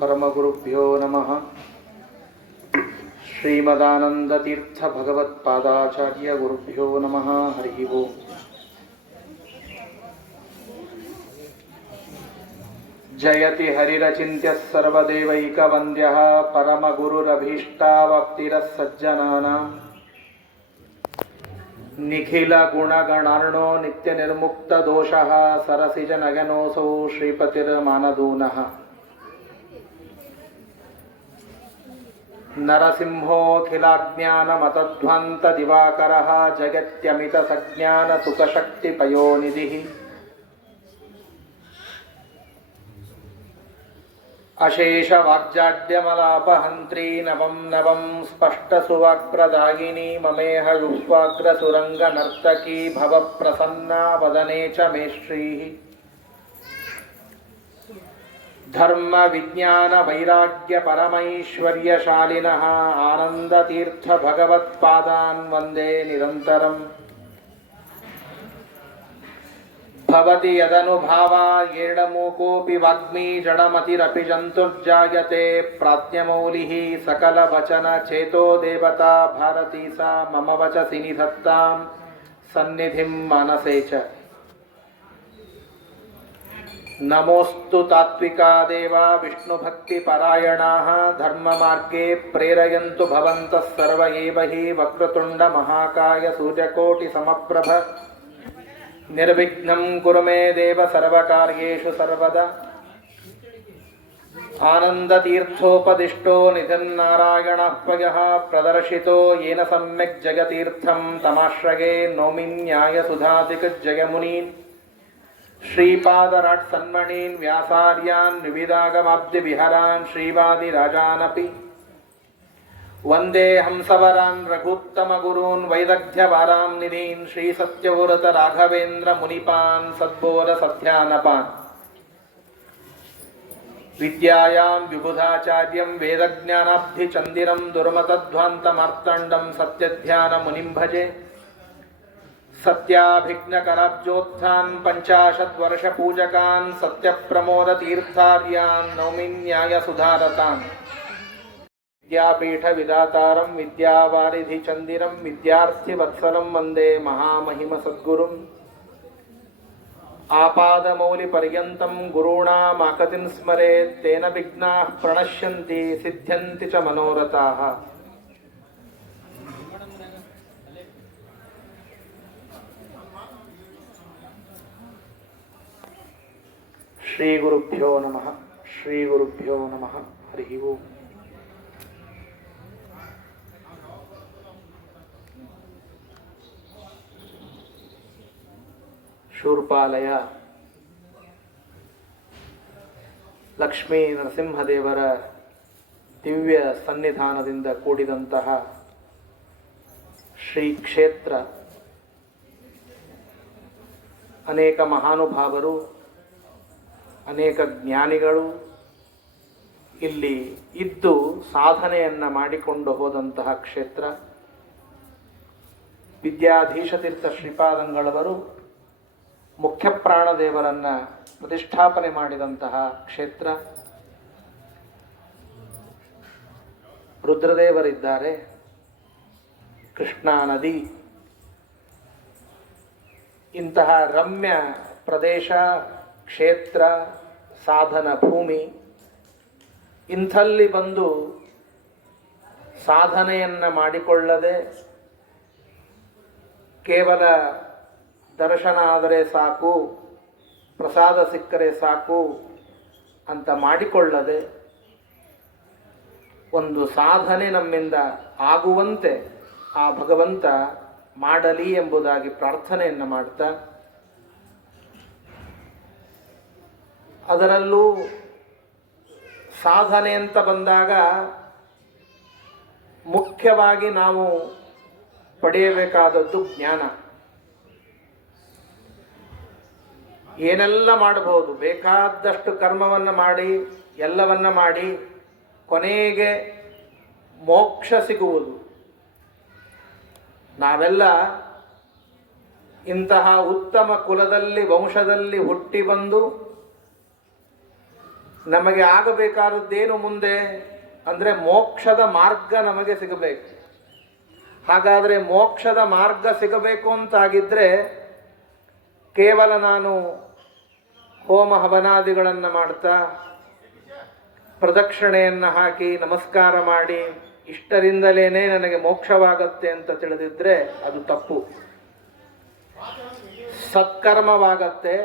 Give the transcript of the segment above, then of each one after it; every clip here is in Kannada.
ಪರಮಗುರುಭ್ಯೋ ನಮಃ. ಶ್ರೀಮದಾನಂದತೀರ್ಥ ಭಗವತ್ಪಾದಾಚಾರ್ಯ ಗುರುಭ್ಯೋ ನಮಃ. ಹರಿ ಓಂ. ಜಯತಿ ಹರಿರಚಿಂತ್ಯಃ ಸರ್ವದೇವೈಕವಂದ್ಯಃ ಪರಮಗುರುರಭೀಷ್ಟಾವಾಪ್ತಿರಃ ಸಜ್ಜನಾನಾಂ. ನಿಖಿಲ ಗುಣಗಣಾರ್ಣೋ ನಿತ್ಯ ನಿರ್ಮುಕ್ತ ದೋಷಃ ಸರಸಿಜ ನಗನೋಸೌ ಶ್ರೀಪತಿರ್ಮಾನದೂನಃ. ನರಸಿಂಹೋಖಿಲಾಜ್ಞಾನಮತಧ್ವಾಂತ ದಿವಾಕರಃ ಜಗತ್ಯಮಿತ ಸಜ್ಞಾನ ಸುಖಶಕ್ತಿ ಪಯೋನಿಧಿಃ. ಅಶೇಷ ವಾಗ್ಜಾಡ್ಯಮಲಾಪಹಂತ್ರೀ ನವಂ ನವಂ ಸ್ಪಷ್ಟ ಸುವಾಕ್ಪ್ರದಾಯಿನಿ ಮಮೇಹ ಯುಕ್ಸ್ವಾಗ್ರ ಸುರಂಗ ನರ್ತಕೀ ಭವ ಪ್ರಸನ್ನಾ ವದನೆ ಚ ಮೇ ಶ್ರೀಃ. ಧರ್ಮ ವಿಜ್ಞಾನ ವೈರಾಗ್ಯ ಪರಮೈಶ್ವರ್ಯಶಾಲಿನಃ ಆನಂದತೀರ್ಥ ಭಗವತ್ಪಾದಾನ್ ವಂದೇ ನಿರಂತರಂ. ಭವತಿ ಯದನುಭಾವಾಯೇಣ ಮೂಕೋಪಿ ವಾಗ್ಮೀ ಜಡಮತಿರಪಿ ಜಂತುರ್ಜಾಯತೆ ಪ್ರಾಜ್ಞಮೌಲಿಃ ಸಕಲ ವಚನ ಚೇತೋ ದೇವತಾ ಭಾರತೀ ಸಾ ಮಮ ವಚಸಿ ನಿಧತ್ತಾಂ ಸನ್ನಿಧಿಂ ಮಾನಸೇ ಚ. ನಮೋಸ್ತು ತಾತ್ವಿಕಾ ದೇವಾ ವಿಷ್ಣುಭಕ್ತಿಪರಾಯಣಾಃ ಧರ್ಮಮಾರ್ಗೇ ಪ್ರೇರಯಂತು ಭವಂತಃ ಸರ್ವ ಏವ ಹಿ ವಕ್ರತುಂಡ ಮಹಾಕಾಯ ಸೂರ್ಯಕೋಟಿ ಸಮಪ್ರಭ ನಿರ್ವಿಘ್ನಂ ಕುರು ಮೇ ದೇವ ಸರ್ವಕಾರ್ಯೇಷು ಸರ್ವದಾ. ಆನಂದತೀರ್ಥೋಪದಿಷ್ಟೋ ನಿಧಿರ್ನಾರಾಯಣಾಹ್ವಯಃ ಪ್ರದರ್ಶಿತೋ ಯೇನ ಸಮ್ಯಕ್ ಜಗತೀರ್ಥಂ ತಮಾಶ್ರಯೇ ನೌಮಿ ನ್ಯಾಯಸುಧಾದಿಗ್ಜಯಮುನೀನ್ ಶ್ರೀಪಾದರಾಟ್ ಸನ್ಮಣೀನ್ ವ್ಯಾಸಾರ್ಯಾನ್ ವಿವಿಧಾಗಮಾಬ್ಧಿವಿಹರಾನ್ ಶ್ರೀವಾದಿರಾಜಾನಪಿ. ವಂದೇ ಹಂಸವರಾನ್ ರಘುತ್ತಮ ಗುರೂನ್ ವೈದಗ್ಧ್ಯವಾರಾಂ ನಿಧೀನ್ ಶ್ರೀ ಸತ್ಯವೃತ ರಾಘವೇಂದ್ರ ಮುನಿಪಾನ್ ಸದ್ಬೋಧ ಸತ್ಯಾನಪಾನ್. ವಿದ್ಯಾಯಾಂ ವಿಬುಧಾಚಾರ್ಯಂ ವೇದಜ್ಞಾನಾಬ್ಧಿಚಂದಿರಂ ದುರ್ಮತಧ್ವಾಂತಮಾರ್ತಂಡಂ ಸತ್ಯಧ್ಯಾನ ಮುನಿಂ ಭಜೆ. ಸತ್ಯಾಭಿಘ್ನಕರಾಬ್ಜೋತ್ಥಾನ್ ಪಂಚಾಶದ್ವರ್ಷಪೂಜಕಾನ್ ಸತ್ಯಪ್ರಮೋದತೀರ್ಥಾರ್ಯಾನ್ ನೌಮಿ ನ್ಯಾಯಸುಧಾರತಾನ್. ವಿದ್ಯಾಪೀಠ ವಿಧಾತಾರಂ ವಿದ್ಯಾವಾರಿಧಿ ಚಂದಿರಂ ವಿದ್ಯಾರ್ಥಿವತ್ಸಲಂ ವಂದೇ ಮಹಾಮಹಿಮ ಸದ್ಗುರುಂ. ಆಪಾದಮೌಲಿ ಪರ್ಯಂತಂ ಗುರುಣಾಮಾಕತಿಂ ಸ್ಮರೇತ್ ತೇನ ವಿಘ್ನಾಃ ಪ್ರಣಶ್ಯಂತಿ ಸಿದ್ಧ್ಯಂತಿ ಚ ಮನೋರಥಾಃ. ಶ್ರೀ ಗುರುಭ್ಯೋ ನಮಃ. ಶ್ರೀ ಗುರುಭ್ಯೋ ನಮಃ. ಹರಿ ಓಂ. ಶೂರ್ಪಾಲಯ ಲಕ್ಷ್ಮೀ ನರಸಿಂಹದೇವರ ದಿವ್ಯ ಸನ್ನಿಧಾನದಿಂದ ಕೂಡಿದಂತಹ ಶ್ರೀ ಕ್ಷೇತ್ರ. ಅನೇಕ ಮಹಾನುಭಾವರು, ಅನೇಕ ಜ್ಞಾನಿಗಳು ಇಲ್ಲಿ ಇದ್ದು ಸಾಧನೆಯನ್ನು ಮಾಡಿಕೊಂಡು ಹೋದಂತಹ ಕ್ಷೇತ್ರ. ವಿದ್ಯಾಧೀಶತೀರ್ಥ ಶ್ರೀಪಾದಂಗಳವರು ಮುಖ್ಯ ಪ್ರಾಣದೇವರನ್ನು ಪ್ರತಿಷ್ಠಾಪನೆ ಮಾಡಿದಂತಹ ಕ್ಷೇತ್ರ. ರುದ್ರದೇವರಿದ್ದಾರೆ, ಕೃಷ್ಣಾ ನದಿ. ಇಂತಹ ರಮ್ಯ ಪ್ರದೇಶ, ಕ್ಷೇತ್ರ, ಸಾಧನ ಭೂಮಿ. ಇಂಥಲ್ಲಿ ಬಂದು ಸಾಧನೆಯನ್ನು ಮಾಡಿಕೊಳ್ಳದೆ ಕೇವಲ ದರ್ಶನ ಆದರೆ ಸಾಕು, ಪ್ರಸಾದ ಸಿಕ್ಕರೆ ಸಾಕು ಅಂತ ಮಾಡಿಕೊಳ್ಳದೆ ಒಂದು ಸಾಧನೆ ನಮ್ಮಿಂದ ಆಗುವಂತೆ ಆ ಭಗವಂತ ಮಾಡಲಿ ಎಂಬುದಾಗಿ ಪ್ರಾರ್ಥನೆಯನ್ನು ಮಾಡ್ತಾ, ಅದರಲ್ಲೂ ಸಾಧನೆ ಅಂತ ಬಂದಾಗ ಮುಖ್ಯವಾಗಿ ನಾವು ಪಡೆಯಬೇಕಾದದ್ದು ಜ್ಞಾನ. ಏನೆಲ್ಲ ಮಾಡಬಹುದು, ಬೇಕಾದಷ್ಟು ಕರ್ಮವನ್ನು ಮಾಡಿ ಎಲ್ಲವನ್ನ ಮಾಡಿ ಕೊನೆಗೆ ಮೋಕ್ಷ ಸಿಗುವುದು. ನಾವೆಲ್ಲ ಇಂತಹ ಉತ್ತಮ ಕುಲದಲ್ಲಿ ವಂಶದಲ್ಲಿ ಹುಟ್ಟಿ ಬಂದು ನಮಗೆ ಆಗಬೇಕಾದದ್ದೇನು ಮುಂದೆ ಅಂದರೆ ಮೋಕ್ಷದ ಮಾರ್ಗ ನಮಗೆ ಸಿಗಬೇಕು. ಹಾಗಾದರೆ ಮೋಕ್ಷದ ಮಾರ್ಗ ಸಿಗಬೇಕು ಅಂತಾಗಿದ್ದರೆ ಕೇವಲ ನಾನು ಹೋಮ ಹವನಾದಿಗಳನ್ನು ಮಾಡ್ತಾ ಪ್ರದಕ್ಷಿಣೆಯನ್ನು ಹಾಕಿ ನಮಸ್ಕಾರ ಮಾಡಿ ಇಷ್ಟರಿಂದಲೇ ನನಗೆ ಮೋಕ್ಷವಾಗತ್ತೆ ಅಂತ ತಿಳಿದಿದ್ರೆ ಅದು ತಪ್ಪು. ಸತ್ಕರ್ಮವಾಗತ್ತೆ.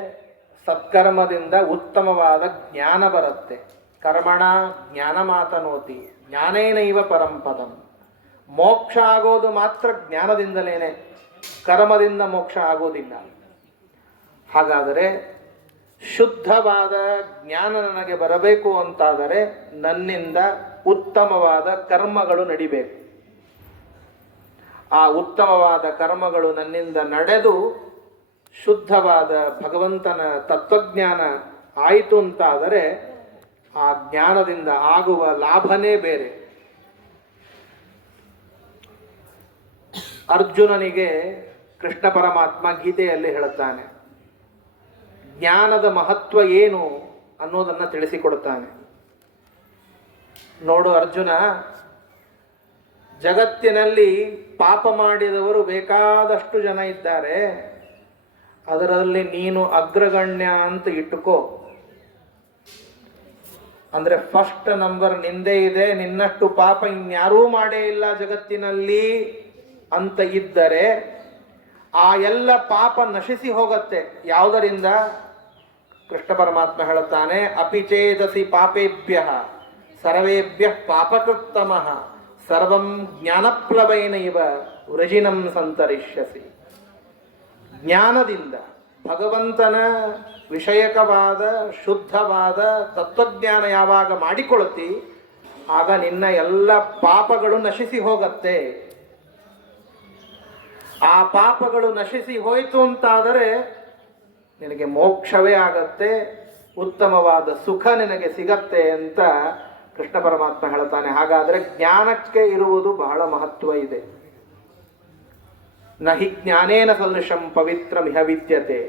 ಸತ್ಕರ್ಮದಿಂದ ಉತ್ತಮವಾದ ಜ್ಞಾನ ಬರುತ್ತೆ. ಕರ್ಮಣ ಜ್ಞಾನ ಮಾತನೋತಿ ಜ್ಞಾನೇನೈವ ಪರಂಪದಂ. ಮೋಕ್ಷ ಆಗೋದು ಮಾತ್ರ ಜ್ಞಾನದಿಂದಲೇ, ಕರ್ಮದಿಂದ ಮೋಕ್ಷ ಆಗೋದಿಲ್ಲ. ಹಾಗಾದರೆ ಶುದ್ಧವಾದ ಜ್ಞಾನ ನನಗೆ ಬರಬೇಕು ಅಂತಾದರೆ ನನ್ನಿಂದ ಉತ್ತಮವಾದ ಕರ್ಮಗಳು ನಡಿಬೇಕು. ಆ ಉತ್ತಮವಾದ ಕರ್ಮಗಳು ನನ್ನಿಂದ ನಡೆದು ಶುದ್ಧವಾದ ಭಗವಂತನ ತತ್ವಜ್ಞಾನ ಆಯಿತು ಅಂತಾದರೆ ಆ ಜ್ಞಾನದಿಂದ ಆಗುವ ಲಾಭನೇ ಬೇರೆ. ಅರ್ಜುನನಿಗೆ ಕೃಷ್ಣ ಪರಮಾತ್ಮ ಗೀತೆಯಲ್ಲಿ ಹೇಳುತ್ತಾನೆ, ಜ್ಞಾನದ ಮಹತ್ವ ಏನು ಅನ್ನೋದನ್ನು ತಿಳಿಸಿಕೊಡುತ್ತಾನೆ. ನೋಡು ಅರ್ಜುನ, ಜಗತ್ತಿನಲ್ಲಿ ಪಾಪ ಮಾಡಿದವರು ಬೇಕಾದಷ್ಟು ಜನ ಇದ್ದಾರೆ. ಅದರಲ್ಲಿ ನೀನು ಅಗ್ರಗಣ್ಯ ಅಂತ ಇಟ್ಟುಕೋ. ಅಂದರೆ ಫಸ್ಟ್ ನಂಬರ್ ನಿಂದೇ ಇದೆ, ನಿನ್ನಷ್ಟು ಪಾಪ ಇನ್ಯಾರೂ ಮಾಡೇ ಇಲ್ಲ ಜಗತ್ತಿನಲ್ಲಿ ಅಂತ ಇದ್ದರೆ ಆ ಎಲ್ಲ ಪಾಪ ನಶಿಸಿ ಹೋಗುತ್ತೆ. ಯಾವುದರಿಂದ? ಕೃಷ್ಣ ಪರಮಾತ್ಮ ಹೇಳುತ್ತಾನೆ, ಅಪಿಚೇದಸಿ ಪಾಪೇಭ್ಯ ಸರ್ವೇಭ್ಯ ಪಾಪಕೃತ್ತಮಃ ಸರ್ವಂ ಜ್ಞಾನಪ್ಲವೈನ ಇವ ವೃಜಿನಂ ಸಂತರಿಷ್ಯಸಿ. ಜ್ಞಾನದಿಂದ ಭಗವಂತನ ವಿಷಯಕವಾದ ಶುದ್ಧವಾದ ತತ್ವಜ್ಞಾನ ಯಾವಾಗ ಮಾಡಿಕೊಳ್ಳುತ್ತಿ ಆಗ ನಿನ್ನ ಎಲ್ಲ ಪಾಪಗಳು ನಶಿಸಿ ಹೋಗತ್ತೆ. ಆ ಪಾಪಗಳು ನಶಿಸಿ ಹೋಯಿತು ಅಂತಾದರೆ ನಿನಗೆ ಮೋಕ್ಷವೇ ಆಗತ್ತೆ, ಉತ್ತಮವಾದ ಸುಖ ನಿನಗೆ ಸಿಗತ್ತೆ ಅಂತ ಕೃಷ್ಣ ಪರಮಾತ್ಮ ಹೇಳ್ತಾನೆ. ಹಾಗಾದರೆ ಜ್ಞಾನಕ್ಕೆ ಇರುವುದು ಬಹಳ ಮಹತ್ವ ಇದೆ. ನಹಿ ಜ್ಞಾನೇನ ಸದೃಶಂ ಪವಿತ್ರಮಿಹ ವಿದ್ಯತೆ.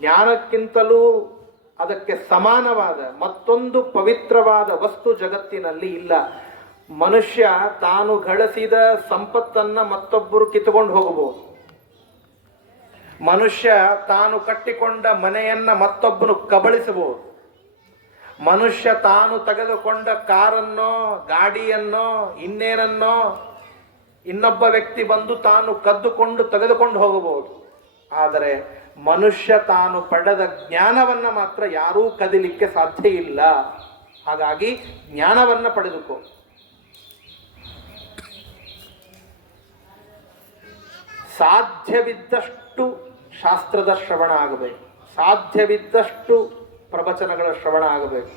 ಜ್ಞಾನಕ್ಕಿಂತಲೂ ಅದಕ್ಕೆ ಸಮಾನವಾದ ಮತ್ತೊಂದು ಪವಿತ್ರವಾದ ವಸ್ತು ಜಗತ್ತಿನಲ್ಲಿ ಇಲ್ಲ. ಮನುಷ್ಯ ತಾನು ಗಳಿಸಿದ ಸಂಪತ್ತನ್ನು ಮತ್ತೊಬ್ಬರು ಕಿತ್ತುಕೊಂಡು ಹೋಗಬಹುದು. ಮನುಷ್ಯ ತಾನು ಕಟ್ಟಿಕೊಂಡ ಮನೆಯನ್ನು ಮತ್ತೊಬ್ಬನು ಕಬಳಿಸಬಹುದು. ಮನುಷ್ಯ ತಾನು ತೆಗೆದುಕೊಂಡ ಕಾರನ್ನೋ ಗಾಡಿಯನ್ನೋ ಇನ್ನೇನನ್ನೋ ಇನ್ನೊಬ್ಬ ವ್ಯಕ್ತಿ ಬಂದು ತಾನು ಕದ್ದುಕೊಂಡು ತೆಗೆದುಕೊಂಡು ಹೋಗಬಹುದು. ಆದರೆ ಮನುಷ್ಯ ತಾನು ಪಡೆದ ಜ್ಞಾನವನ್ನು ಮಾತ್ರ ಯಾರೂ ಕದಿಲಿಕ್ಕೆ ಸಾಧ್ಯ ಇಲ್ಲ. ಹಾಗಾಗಿ ಜ್ಞಾನವನ್ನು ಪಡೆದುಕೋ. ಸಾಧ್ಯವಿದ್ದಷ್ಟು ಶಾಸ್ತ್ರದ ಶ್ರವಣ ಆಗಬೇಕು. ಸಾಧ್ಯವಿದ್ದಷ್ಟು ಪ್ರವಚನಗಳ ಶ್ರವಣ ಆಗಬೇಕು.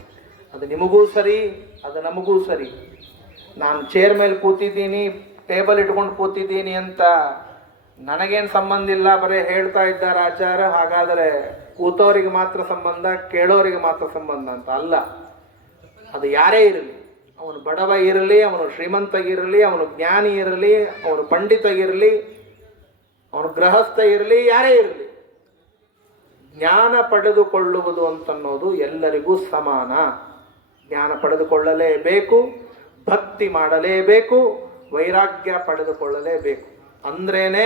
ಅದು ನಿಮಗೂ ಸರಿ, ಅದು ನಮಗೂ ಸರಿ. ನಾನು ಚೇರ್ ಮೇಲೆ ಕೂತಿದ್ದೀನಿ, ಟೇಬಲ್ ಇಟ್ಕೊಂಡು ಕೂತಿದ್ದೀನಿ ಅಂತ ನನಗೇನು ಸಂಬಂಧ ಇಲ್ಲ, ಬರೀ ಹೇಳ್ತಾ ಇದ್ದಾರೆ ಆಚಾರ, ಹಾಗಾದರೆ ಕೂತವರಿಗೆ ಮಾತ್ರ ಸಂಬಂಧ, ಕೇಳೋರಿಗೆ ಮಾತ್ರ ಸಂಬಂಧ ಅಂತ ಅಲ್ಲ. ಅದು ಯಾರೇ ಇರಲಿ, ಅವನು ಬಡವ ಇರಲಿ, ಅವನು ಶ್ರೀಮಂತ ಇರಲಿ, ಅವನು ಜ್ಞಾನಿ ಇರಲಿ, ಅವನು ಪಂಡಿತ ಇರಲಿ, ಅವನು ಗೃಹಸ್ಥ ಇರಲಿ, ಯಾರೇ ಇರಲಿ, ಜ್ಞಾನ ಪಡೆದುಕೊಳ್ಳುವುದು ಅಂತನ್ನೋದು ಎಲ್ಲರಿಗೂ ಸಮಾನ. ಜ್ಞಾನ ಪಡೆದುಕೊಳ್ಳಲೇಬೇಕು, ಭಕ್ತಿ ಮಾಡಲೇಬೇಕು, ವೈರಾಗ್ಯ ಪಡೆದುಕೊಳ್ಳಲೇಬೇಕು. ಅಂದ್ರೇನೆ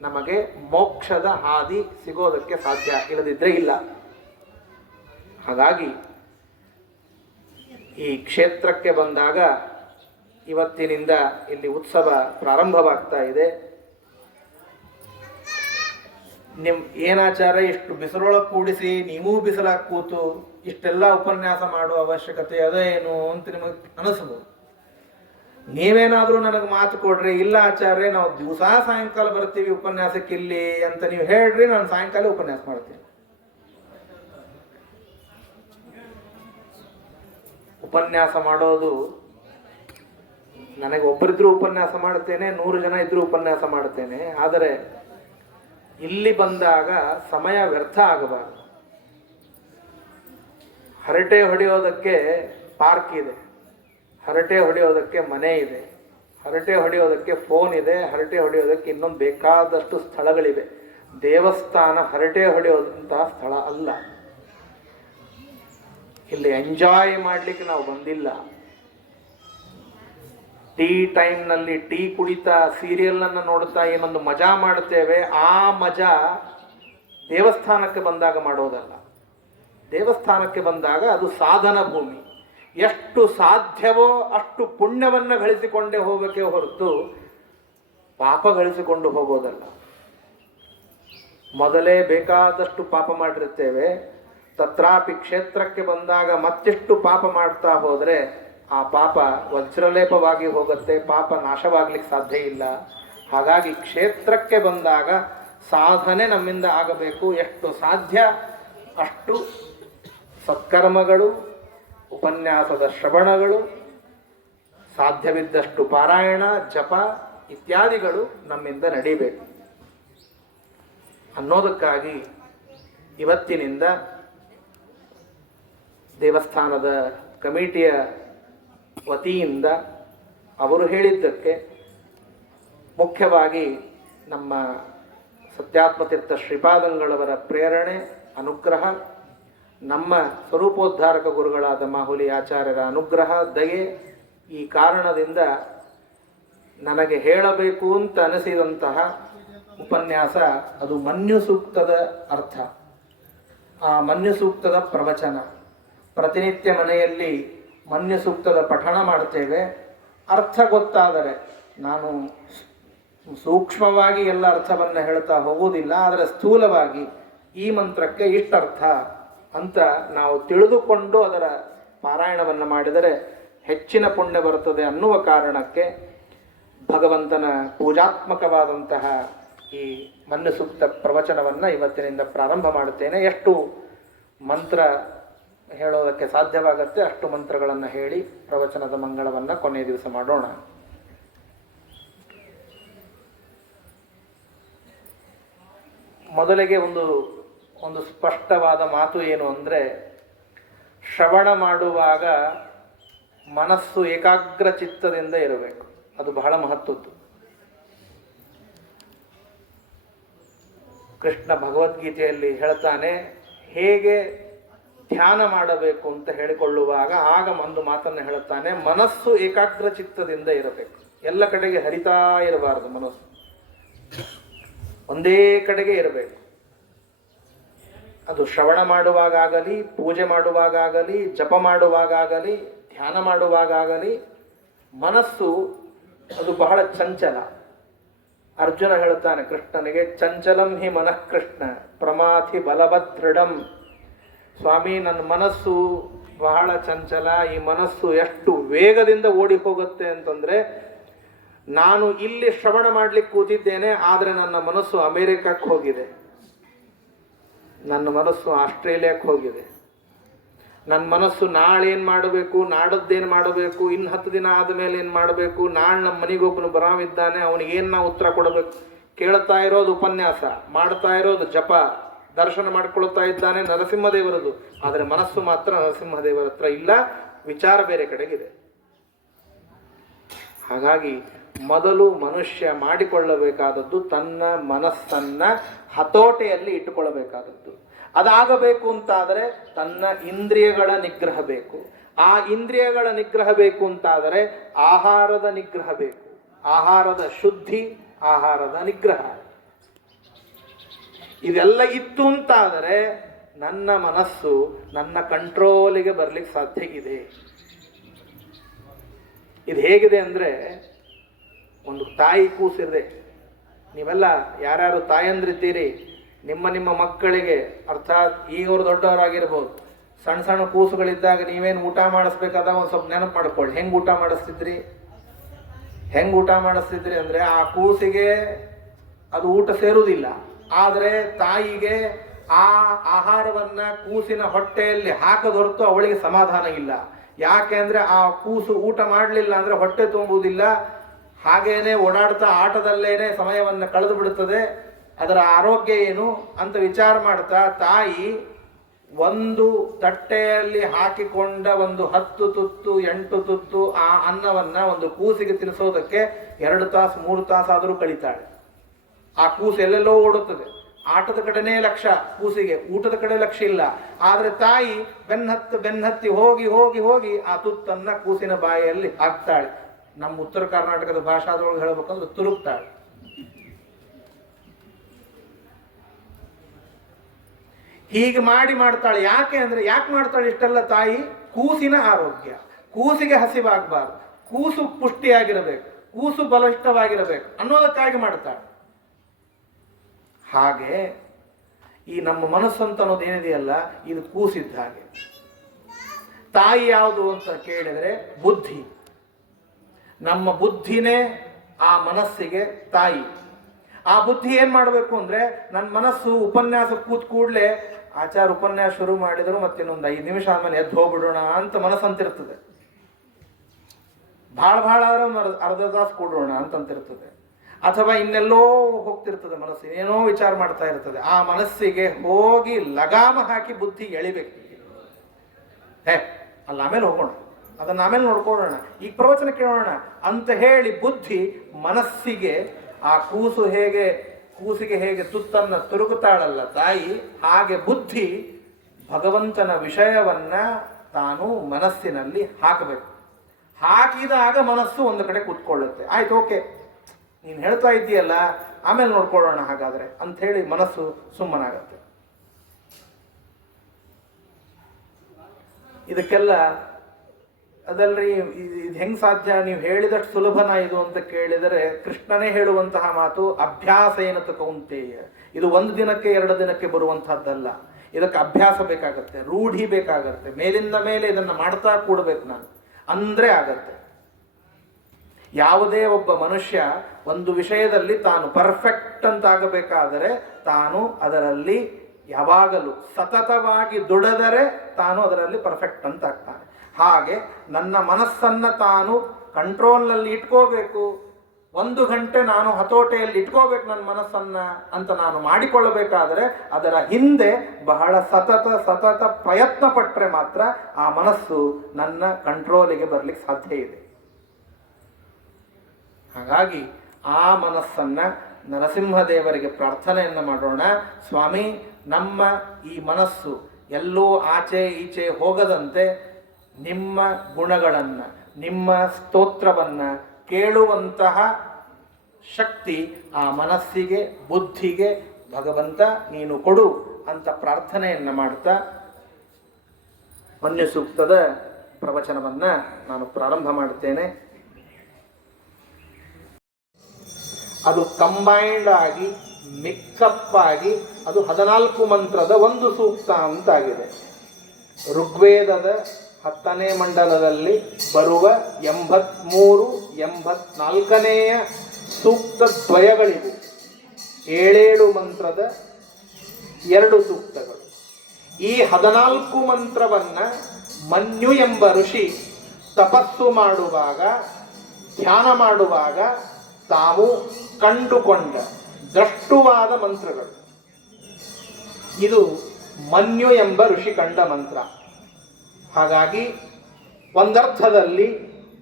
ನಮಗೆ ಮೋಕ್ಷದ ಹಾದಿ ಸಿಗೋದಕ್ಕೆ ಸಾಧ್ಯ, ಇಲ್ಲದಿದ್ದರೆ ಇಲ್ಲ. ಹಾಗಾಗಿ ಈ ಕ್ಷೇತ್ರಕ್ಕೆ ಬಂದಾಗ ಇವತ್ತಿನಿಂದ ಇಲ್ಲಿ ಉತ್ಸವ ಪ್ರಾರಂಭವಾಗ್ತಾ ಇದೆ. ಏನಾಚಾರ ಇಷ್ಟು ಬಿಸಿಲೊಳಗೆ ಕೂಡಿಸಿ ನೀವು ಬಿಸಿಲಾಗಿ ಕೂತು ಇಷ್ಟೆಲ್ಲ ಉಪನ್ಯಾಸ ಮಾಡುವ ಅವಶ್ಯಕತೆ ಅದೇನು ಅಂತ ನಿಮಗೆ ಅನಿಸ್ಬೋದು. ನೀವೇನಾದರೂ ನನಗೆ ಮಾತು ಕೊಡ್ರಿ, ಇಲ್ಲ ಆಚಾರ್ಯ ನಾವು ದಿವಸ ಸಾಯಂಕಾಲ ಬರ್ತೀವಿ ಉಪನ್ಯಾಸಕ್ಕೆ ಇಲ್ಲಿ ಅಂತ ನೀವು ಹೇಳ್ರಿ, ನಾನು ಸಾಯಂಕಾಲ ಉಪನ್ಯಾಸ ಮಾಡ್ತೀನಿ. ಉಪನ್ಯಾಸ ಮಾಡೋದು ನನಗೆ ಒಬ್ಬರಿದ್ರೂ ಉಪನ್ಯಾಸ ಮಾಡ್ತೇನೆ, 100 ಜನ ಇದ್ರೂ ಉಪನ್ಯಾಸ ಮಾಡ್ತೇನೆ. ಆದರೆ ಇಲ್ಲಿ ಬಂದಾಗ ಸಮಯ ವ್ಯರ್ಥ ಆಗಬಾರದು. ಹರಟೆ ಹೊಡೆಯೋದಕ್ಕೆ ಪಾರ್ಕ್ ಇದೆ, ಹರಟೆ ಹೊಡೆಯೋದಕ್ಕೆ ಮನೆ ಇದೆ, ಹರಟೆ ಹೊಡೆಯೋದಕ್ಕೆ ಫೋನ್ ಇದೆ, ಹರಟೆ ಹೊಡೆಯೋದಕ್ಕೆ ಇನ್ನೊಂದು ಬೇಕಾದಷ್ಟು ಸ್ಥಳಗಳಿವೆ. ದೇವಸ್ಥಾನ ಹರಟೆ ಹೊಡೆಯೋದಂತಹ ಸ್ಥಳ ಅಲ್ಲ. ಇಲ್ಲಿ ಎಂಜಾಯ್ ಮಾಡಲಿಕ್ಕೆ ನಾವು ಬಂದಿಲ್ಲ. ಟೀ ಟೈಮ್ನಲ್ಲಿ ಟೀ ಕುಡಿತಾ ಸೀರಿಯಲ್ನನ್ನು ನೋಡ್ತಾ ಏನೊಂದು ಮಜಾ ಮಾಡ್ತೇವೆ, ಆ ಮಜಾ ದೇವಸ್ಥಾನಕ್ಕೆ ಬಂದಾಗ ಮಾಡೋದಲ್ಲ. ದೇವಸ್ಥಾನಕ್ಕೆ ಬಂದಾಗ ಅದು ಸಾಧನ ಭೂಮಿ. ಎಷ್ಟು ಸಾಧ್ಯವೋ ಅಷ್ಟು ಪುಣ್ಯವನ್ನು ಗಳಿಸಿಕೊಂಡೇ ಹೋಗಬೇಕೇ ಹೊರತು ಪಾಪ ಗಳಿಸಿಕೊಂಡು ಹೋಗೋದಲ್ಲ. ಮೊದಲೇ ಬೇಕಾದಷ್ಟು ಪಾಪ ಮಾಡಿರ್ತೇವೆ, ತತ್ರಾಪಿ ಕ್ಷೇತ್ರಕ್ಕೆ ಬಂದಾಗ ಮತ್ತಿಷ್ಟು ಪಾಪ ಮಾಡ್ತಾ ಹೋದರೆ ಆ ಪಾಪ ವಜ್ರಲೇಪವಾಗಿ ಹೋಗುತ್ತೆ, ಪಾಪ ನಾಶವಾಗ್ಲಿಕ್ಕೆ ಸಾಧ್ಯ ಇಲ್ಲ. ಹಾಗಾಗಿ ಕ್ಷೇತ್ರಕ್ಕೆ ಬಂದಾಗ ಸಾಧನೆ ನಮ್ಮಿಂದ ಆಗಬೇಕು. ಎಷ್ಟು ಸಾಧ್ಯ ಅಷ್ಟು ಸತ್ಕರ್ಮಗಳು, ಉಪನ್ಯಾಸದ ಶ್ರವಣಗಳು, ಸಾಧ್ಯವಿದ್ದಷ್ಟು ಪಾರಾಯಣ, ಜಪ ಇತ್ಯಾದಿಗಳು ನಮ್ಮಿಂದ ನಡೀಬೇಕು ಅನ್ನೋದಕ್ಕಾಗಿ ಇವತ್ತಿನಿಂದ ದೇವಸ್ಥಾನದ ಕಮಿಟಿಯ ವತಿಯಿಂದ ಅವರು ಹೇಳಿದ್ದಕ್ಕೆ ಮುಖ್ಯವಾಗಿ ನಮ್ಮ ಸತ್ಯಾತ್ಮತೀರ್ಥ ಶ್ರೀಪಾದಂಗಳವರ ಪ್ರೇರಣೆ, ಅನುಗ್ರಹ, ನಮ್ಮ ಸ್ವರೂಪೋದ್ಧಾರಕ ಗುರುಗಳಾದ ಮಾಹುಲಿ ಆಚಾರ್ಯರ ಅನುಗ್ರಹ, ದಯೆ, ಈ ಕಾರಣದಿಂದ ನನಗೆ ಹೇಳಬೇಕು ಅಂತ ಅನಿಸಿದಂತಹ ಉಪನ್ಯಾಸ ಅದು ಮನ್ಯು ಸೂಕ್ತದ ಅರ್ಥ, ಆ ಮನ್ಯು ಸೂಕ್ತದ ಪ್ರವಚನ. ಪ್ರತಿನಿತ್ಯ ಮನೆಯಲ್ಲಿ ಮನ್ಯು ಸೂಕ್ತದ ಪಠಣ ಮಾಡ್ತೇವೆ. ಅರ್ಥ ಗೊತ್ತಾದರೆ, ನಾನು ಸೂಕ್ಷ್ಮವಾಗಿ ಎಲ್ಲ ಅರ್ಥವನ್ನು ಹೇಳ್ತಾ ಹೋಗುವುದಿಲ್ಲ, ಆದರೆ ಸ್ಥೂಲವಾಗಿ ಈ ಮಂತ್ರಕ್ಕೆ ಇಷ್ಟರ್ಥ ಅಂತ ನಾವು ತಿಳಿದುಕೊಂಡು ಅದರ ಪಾರಾಯಣವನ್ನು ಮಾಡಿದರೆ ಹೆಚ್ಚಿನ ಪುಣ್ಯ ಬರುತ್ತದೆ ಅನ್ನುವ ಕಾರಣಕ್ಕೆ ಭಗವಂತನ ಪೂಜಾತ್ಮಕವಾದಂತಹ ಈ ಮನ್ಯು ಸೂಕ್ತ ಪ್ರವಚನವನ್ನು ಇವತ್ತಿನಿಂದ ಪ್ರಾರಂಭ ಮಾಡುತ್ತೇನೆ. ಎಷ್ಟು ಮಂತ್ರ ಹೇಳೋದಕ್ಕೆ ಸಾಧ್ಯವಾಗುತ್ತೆ ಅಷ್ಟು ಮಂತ್ರಗಳನ್ನು ಹೇಳಿ ಪ್ರವಚನದ ಮಂಗಳವನ್ನು ಕೊನೆಯ ದಿವಸ ಮಾಡೋಣ. ಮೊದಲಿಗೆ ಒಂದು ಸ್ಪಷ್ಟವಾದ ಮಾತು ಏನು ಅಂದರೆ, ಶ್ರವಣ ಮಾಡುವಾಗ ಮನಸ್ಸು ಏಕಾಗ್ರ ಚಿತ್ತದಿಂದ ಇರಬೇಕು. ಅದು ಬಹಳ ಮಹತ್ವದ್ದು. ಕೃಷ್ಣ ಭಗವದ್ಗೀತೆಯಲ್ಲಿ ಹೇಳ್ತಾನೆ, ಹೇಗೆ ಧ್ಯಾನ ಮಾಡಬೇಕು ಅಂತ ಹೇಳಿಕೊಳ್ಳುವಾಗ ಆಗ ಒಂದು ಮಾತನ್ನು ಹೇಳುತ್ತಾನೆ, ಮನಸ್ಸು ಏಕಾಗ್ರ ಚಿತ್ತದಿಂದ ಇರಬೇಕು. ಎಲ್ಲ ಕಡೆಗೆ ಹರಿತಾ ಇರಬಾರದು, ಮನಸ್ಸು ಒಂದೇ ಕಡೆಗೆ ಇರಬೇಕು. ಅದು ಶ್ರವಣ ಮಾಡುವಾಗಲಿ, ಪೂಜೆ ಮಾಡುವಾಗಲಿ, ಜಪ ಮಾಡುವಾಗಲಿ, ಧ್ಯಾನ ಮಾಡುವಾಗಲಿ ಮನಸ್ಸು ಅದು ಬಹಳ ಚಂಚಲ. ಅರ್ಜುನ ಹೇಳುತ್ತಾನೆ ಕೃಷ್ಣನಿಗೆ, ಚಂಚಲಂ ಹಿ ಮನಃ ಕೃಷ್ಣ ಪ್ರಮಾಥಿ ಬಲಭದೃಢಂ. ಸ್ವಾಮಿ, ನನ್ನ ಮನಸ್ಸು ಬಹಳ ಚಂಚಲ. ಈ ಮನಸ್ಸು ಎಷ್ಟು ವೇಗದಿಂದ ಓಡಿ ಹೋಗುತ್ತೆ ಅಂತಂದರೆ, ನಾನು ಇಲ್ಲಿ ಶ್ರವಣ ಮಾಡಲಿಕ್ಕೆ ಕೂತಿದ್ದೇನೆ, ಆದರೆ ನನ್ನ ಮನಸ್ಸು ಅಮೇರಿಕಕ್ಕೆ ಹೋಗಿದೆ, ನನ್ನ ಮನಸ್ಸು ಆಸ್ಟ್ರೇಲಿಯಾಕ್ಕೆ ಹೋಗಿದೆ, ನನ್ನ ಮನಸ್ಸು ನಾಳೆ ಏನು ಮಾಡಬೇಕು, ನಾಡದ್ದೇನು ಮಾಡಬೇಕು, ಇನ್ನು 10 ದಿನ ಆದಮೇಲೆ ಏನು ಮಾಡಬೇಕು, ನಾಳೆ ನಮ್ಮ ಮನೆಗೊಬ್ಬನು ಬರಾವಿದ್ದಾನೆ, ಅವನಿಗೇನು ನಾವು ಉತ್ತರ ಕೊಡಬೇಕು. ಕೇಳ್ತಾ ಇರೋದು ಉಪನ್ಯಾಸ, ಮಾಡ್ತಾ ಇರೋದು ಜಪ, ದರ್ಶನ ಮಾಡ್ಕೊಳ್ತಾ ಇದ್ದಾನೆ ನರಸಿಂಹದೇವರದು, ಆದರೆ ಮನಸ್ಸು ಮಾತ್ರ ನರಸಿಂಹದೇವರ ಹತ್ರ ಇಲ್ಲ, ವಿಚಾರ ಬೇರೆ ಕಡೆಗಿದೆ. ಹಾಗಾಗಿ ಮೊದಲು ಮನುಷ್ಯ ಮಾಡಿಕೊಳ್ಳಬೇಕಾದದ್ದು ತನ್ನ ಮನಸ್ಸನ್ನು ಹತೋಟೆಯಲ್ಲಿ ಇಟ್ಟುಕೊಳ್ಳಬೇಕಾದದ್ದು. ಅದಾಗಬೇಕು ಅಂತಾದರೆ ತನ್ನ ಇಂದ್ರಿಯಗಳ ನಿಗ್ರಹ ಬೇಕು. ಆ ಇಂದ್ರಿಯಗಳ ನಿಗ್ರಹ ಬೇಕು ಅಂತಾದರೆ ಆಹಾರದ ನಿಗ್ರಹ ಬೇಕು. ಆಹಾರದ ಶುದ್ಧಿ, ಆಹಾರದ ನಿಗ್ರಹ, ಇದೆಲ್ಲ ಇತ್ತು ಅಂತಾದರೆ ನನ್ನ ಮನಸ್ಸು ನನ್ನ ಕಂಟ್ರೋಲಿಗೆ ಬರಲಿಕ್ಕೆ ಸಾಧ್ಯ ಇದೆ. ಇದು ಹೇಗಿದೆ ಅಂದರೆ, ಒಂದು ತಾಯಿ ಕೂಸಿದೆ. ನೀವೆಲ್ಲ ಯಾರ್ಯಾರು ತಾಯಂದ್ರಿದ್ದೀರಿ, ನಿಮ್ಮ ಮಕ್ಕಳಿಗೆ, ಅರ್ಥಾತ್ ಈಗವ್ರು ದೊಡ್ಡವರಾಗಿರ್ಬೋದು, ಸಣ್ಣ ಸಣ್ಣ ಕೂಸುಗಳಿದ್ದಾಗ ನೀವೇನು ಊಟ ಮಾಡಿಸ್ಬೇಕಾದ ಒಂದು ಸ್ವಲ್ಪ ನೆನಪು ಮಾಡ್ಕೊಳ್ಳಿ. ಹೆಂಗೆ ಊಟ ಮಾಡಿಸ್ತಿದ್ರಿ ಅಂದರೆ, ಆ ಕೂಸಿಗೆ ಅದು ಊಟ ಸೇರುವುದಿಲ್ಲ, ಆದರೆ ತಾಯಿಗೆ ಆ ಆಹಾರವನ್ನು ಕೂಸಿನ ಹೊಟ್ಟೆಯಲ್ಲಿ ಹಾಕದ ಹೊರತು ಅವಳಿಗೆ ಸಮಾಧಾನ ಇಲ್ಲ. ಯಾಕೆ ಅಂದರೆ ಆ ಕೂಸು ಊಟ ಮಾಡಲಿಲ್ಲ ಅಂದರೆ ಹೊಟ್ಟೆ ತುಂಬುವುದಿಲ್ಲ, ಹಾಗೇನೆ ಓಡಾಡ್ತಾ ಆಟದಲ್ಲೇನೆ ಸಮಯವನ್ನು ಕಳೆದು ಬಿಡುತ್ತದೆ. ಅದರ ಆರೋಗ್ಯ ಏನು ಅಂತ ವಿಚಾರ ಮಾಡ್ತಾ ತಾಯಿ ಒಂದು ತಟ್ಟೆಯಲ್ಲಿ ಹಾಕಿಕೊಂಡ ಒಂದು 10 ತುತ್ತು 8 ತುತ್ತು ಆ ಅನ್ನವನ್ನು ಒಂದು ಕೂಸಿಗೆ ತಿನ್ನಿಸೋದಕ್ಕೆ 2 ತಾಸು 3 ತಾಸಾದರೂ ಕಳೀತಾಳೆ. ಆ ಕೂಸು ಎಲ್ಲೆಲ್ಲೋ ಓಡುತ್ತದೆ. ಆಟದ ಕಡೆನೇ ಲಕ್ಷ್ಯ ಕೂಸಿಗೆ, ಊಟದ ಕಡೆ ಲಕ್ಷ್ಯ ಇಲ್ಲ. ಆದರೆ ತಾಯಿ ಬೆನ್ನತ್ತಿ ಹೋಗಿ ಹೋಗಿ ಹೋಗಿ ಆ ತುತ್ತನ್ನ ಕೂಸಿನ ಬಾಯಿಯಲ್ಲಿ ಹಾಕ್ತಾಳೆ. ನಮ್ಮ ಉತ್ತರ ಕರ್ನಾಟಕದ ಭಾಷಾದೊಳಗೆ ಹೇಳ್ಬೇಕಂದ್ರೆ ತುರುಕ್ತಾಳೆ. ಹೀಗೆ ಮಾಡ್ತಾಳೆ. ಯಾಕೆ ಮಾಡ್ತಾಳೆ ಇಷ್ಟೆಲ್ಲ ತಾಯಿ? ಕೂಸಿನ ಆರೋಗ್ಯ, ಕೂಸಿಗೆ ಹಸಿವಾಗಬಾರ್ದು, ಕೂಸು ಪುಷ್ಟಿಯಾಗಿರಬೇಕು, ಕೂಸು ಬಲಿಷ್ಠವಾಗಿರಬೇಕು ಅನ್ನೋದಕ್ಕಾಗಿ ಮಾಡ್ತಾಳೆ. ಹಾಗೆ ಈ ನಮ್ಮ ಮನಸ್ಸಂತ ಅನ್ನೋದು ಏನಿದೆಯಲ್ಲ, ಇದು ಕೂಸಿದ್ದ ಹಾಗೆ. ತಾಯಿ ಯಾವುದು ಅಂತ ಕೇಳಿದರೆ ಬುದ್ಧಿ. ನಮ್ಮ ಬುದ್ಧಿನೇ ಆ ಮನಸ್ಸಿಗೆ ತಾಯಿ. ಆ ಬುದ್ಧಿ ಏನ್ ಮಾಡಬೇಕು ಅಂದ್ರೆ, ನನ್ನ ಮನಸ್ಸು ಉಪನ್ಯಾಸ ಕೂತ್ ಕೂಡ್ಲೆ ಆಚಾರ ಉಪನ್ಯಾಸ ಶುರು ಮಾಡಿದ್ರು ಮತ್ತಿನ್ನೊಂದು 5 ನಿಮಿಷ ಆದ್ಮೇಲೆ ಎದ್ದು ಹೋಗ್ಬಿಡೋಣ ಅಂತ ಮನಸ್ಸಂತಿರ್ತದೆ. ಭಾಳ ಅರ್ಧ ತಾಸು ಕೂಡೋಣ ಅಂತಂತಿರ್ತದೆ. ಅಥವಾ ಇನ್ನೆಲ್ಲೋ ಹೋಗ್ತಿರ್ತದೆ ಮನಸ್ಸು, ಏನೋ ವಿಚಾರ ಮಾಡ್ತಾ ಇರ್ತದೆ. ಆ ಮನಸ್ಸಿಗೆ ಹೋಗಿ ಲಗಾಮ ಹಾಕಿ ಬುದ್ಧಿ ಎಳಿಬೇಕು. ಅಲ್ಲ ಆಮೇಲೆ ಹೋಗೋಣ, ಅದನ್ನ ಆಮೇಲೆ ನೋಡ್ಕೊಳ್ಳೋಣ, ಈಗ ಪ್ರವಚನ ಕೇಳೋಣ ಅಂತ ಹೇಳಿ ಬುದ್ಧಿ ಮನಸ್ಸಿಗೆ, ಆ ಕೂಸಿಗೆ ಹೇಗೆ ತುತ್ತನ್ನ ತುರುಗುತ್ತಾಳಲ್ಲ ತಾಯಿ, ಹಾಗೆ ಬುದ್ಧಿ ಭಗವಂತನ ವಿಷಯವನ್ನ ತಾನು ಮನಸ್ಸಿನಲ್ಲಿ ಹಾಕಬೇಕು. ಹಾಕಿದಾಗ ಮನಸ್ಸು ಒಂದು ಕಡೆ ಕೂತ್ಕೊಳ್ಳುತ್ತೆ. ಆಯ್ತು, ಓಕೆ, ನೀನು ಹೇಳ್ತಾ ಇದ್ದೀಯಲ್ಲ, ಆಮೇಲೆ ನೋಡ್ಕೊಳ್ಳೋಣ ಹಾಗಾದ್ರೆ ಅಂತ ಹೇಳಿ ಮನಸ್ಸು ಸುಮ್ಮನಾಗತ್ತೆ. ಇದಕ್ಕೆಲ್ಲ ಅದಲ್ರಿ, ಇದು ಹೆಂಗ್ ಸಾಧ್ಯ? ನೀವು ಹೇಳಿದಷ್ಟು ಸುಲಭನ ಇದು ಅಂತ ಕೇಳಿದರೆ, ಕೃಷ್ಣನೇ ಹೇಳುವಂತಹ ಮಾತು ಅಭ್ಯಾಸ ಏನತ್ತು ಕೌಂತೆಯ. ಇದು 1 ದಿನಕ್ಕೆ 2 ದಿನಕ್ಕೆ ಬರುವಂತಹದ್ದಲ್ಲ. ಇದಕ್ಕೆ ಅಭ್ಯಾಸ ಬೇಕಾಗತ್ತೆ, ರೂಢಿ ಬೇಕಾಗತ್ತೆ. ಮೇಲಿಂದ ಮೇಲೆ ಇದನ್ನು ಮಾಡ್ತಾ ಕೂಡಬೇಕು ನಾನು, ಅಂದ್ರೆ ಆಗತ್ತೆ. ಯಾವುದೇ ಒಬ್ಬ ಮನುಷ್ಯ ಒಂದು ವಿಷಯದಲ್ಲಿ ತಾನು ಪರ್ಫೆಕ್ಟ್ ಅಂತಾಗಬೇಕಾದರೆ ತಾನು ಅದರಲ್ಲಿ ಯಾವಾಗಲೂ ಸತತವಾಗಿ ದುಡಿದರೆ ತಾನು ಅದರಲ್ಲಿ ಪರ್ಫೆಕ್ಟ್ ಅಂತ ಆಗ್ತಾನೆ. ಹಾಗೆ ನನ್ನ ಮನಸ್ಸನ್ನ ತಾನು ಕಂಟ್ರೋಲ್ನಲ್ಲಿ ಇಟ್ಕೋಬೇಕು. 1 ಗಂಟೆ ನಾನು ಹತೋಟೆಯಲ್ಲಿ ಇಟ್ಕೋಬೇಕು ನನ್ನ ಮನಸ್ಸನ್ನ ಅಂತ ನಾನು ಮಾಡಿಕೊಳ್ಳಬೇಕಾದರೆ ಅದರ ಹಿಂದೆ ಬಹಳ ಸತತ ಪ್ರಯತ್ನ ಪಟ್ಟರೆ ಮಾತ್ರ ಆ ಮನಸ್ಸು ನನ್ನ ಕಂಟ್ರೋಲಿಗೆ ಬರಲಿಕ್ಕೆ ಸಾಧ್ಯ ಇದೆ. ಹಾಗಾಗಿ ಆ ಮನಸ್ಸನ್ನ ನರಸಿಂಹದೇವರಿಗೆ ಪ್ರಾರ್ಥನೆಯನ್ನು ಮಾಡೋಣ. ಸ್ವಾಮಿ, ನಮ್ಮ ಈ ಮನಸ್ಸು ಎಲ್ಲೋ ಆಚೆ ಈಚೆ ಹೋಗದಂತೆ ನಿಮ್ಮ ಗುಣಗಳನ್ನು, ನಿಮ್ಮ ಸ್ತೋತ್ರವನ್ನು ಕೇಳುವಂತಹ ಶಕ್ತಿ ಆ ಮನಸ್ಸಿಗೆ, ಬುದ್ಧಿಗೆ ಭಗವಂತ ನೀನು ಕೊಡು ಅಂತ ಪ್ರಾರ್ಥನೆಯನ್ನು ಮಾಡ್ತಾ ಮನ್ಯು ಸೂಕ್ತದ ಪ್ರವಚನವನ್ನು ನಾನು ಪ್ರಾರಂಭ ಮಾಡುತ್ತೇನೆ. ಅದು ಕಂಬೈಂಡ್ ಆಗಿ, ಮಿಕ್ಸಪ್ ಆಗಿ, ಅದು 14 ಮಂತ್ರದ ಒಂದು ಸೂಕ್ತ ಅಂತಾಗಿದೆ. ಋಗ್ವೇದದ 10ನೇ ಮಂಡಲದಲ್ಲಿ ಬರುವ 83, 84ನೇಯ ಸೂಕ್ತ ದ್ವಯಗಳಿವು. 7 ಮಂತ್ರದ 2 ಸೂಕ್ತಗಳು. ಈ 14 ಮಂತ್ರವನ್ನ ಮನ್ಯು ಎಂಬ ಋಷಿ ತಪಸ್ಸು ಮಾಡುವಾಗ, ಧ್ಯಾನ ಮಾಡುವಾಗ ತಾವು ಕಂಡುಕೊಂಡ ದೃಷ್ಟುವಾದ ಮಂತ್ರಗಳು. ಇದು ಮನ್ಯು ಎಂಬ ಋಷಿ ಕಂಡ ಮಂತ್ರ. ಹಾಗಾಗಿ ಒಂದರ್ಥದಲ್ಲಿ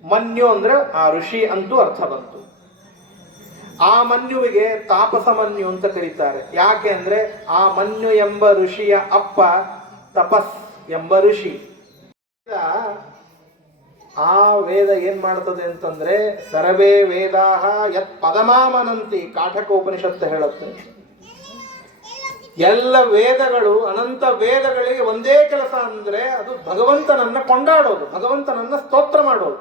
ಮನ್ಯು ಅಂದ್ರೆ ಆ ಋಷಿ ಅಂತೂ ಅರ್ಥ ಬಂತು. ಆ ಮನ್ಯುವಿಗೆ ತಾಪಸ ಮನ್ಯು ಅಂತ ಕರೀತಾರೆ. ಯಾಕೆ ಅಂದ್ರೆ ಆ ಮನ್ಯು ಎಂಬ ಋಷಿಯ ಅಪ್ಪ ತಪಸ್ ಎಂಬ ಋಷಿ. ಆ ವೇದ ಏನ್ ಮಾಡ್ತದೆ ಅಂತಂದ್ರೆ, ಸರ್ವೇ ವೇದಾಹ ಯತ್ ಪದಮಾಮನಂತಿ, ಕಾಠಕ ಉಪನಿಷತ್ತು ಹೇಳುತ್ತೆ. ಎಲ್ಲ ವೇದಗಳು, ಅನಂತ ವೇದಗಳಿಗೆ ಒಂದೇ ಕೆಲಸ ಅಂದ್ರೆ ಅದು ಭಗವಂತನನ್ನ ಕೊಂಡಾಡೋದು, ಭಗವಂತನನ್ನ ಸ್ತೋತ್ರ ಮಾಡೋದು.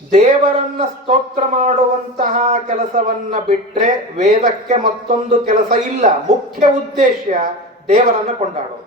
ದೇವರನ್ನ ಸ್ತೋತ್ರ ಮಾಡುವಂತಹ ಕೆಲಸವನ್ನ ಬಿಟ್ರೆ ವೇದಕ್ಕೆ ಮತ್ತೊಂದು ಕೆಲಸ ಇಲ್ಲ. ಮುಖ್ಯ ಉದ್ದೇಶ ದೇವರನ್ನ ಕೊಂಡಾಡೋದು.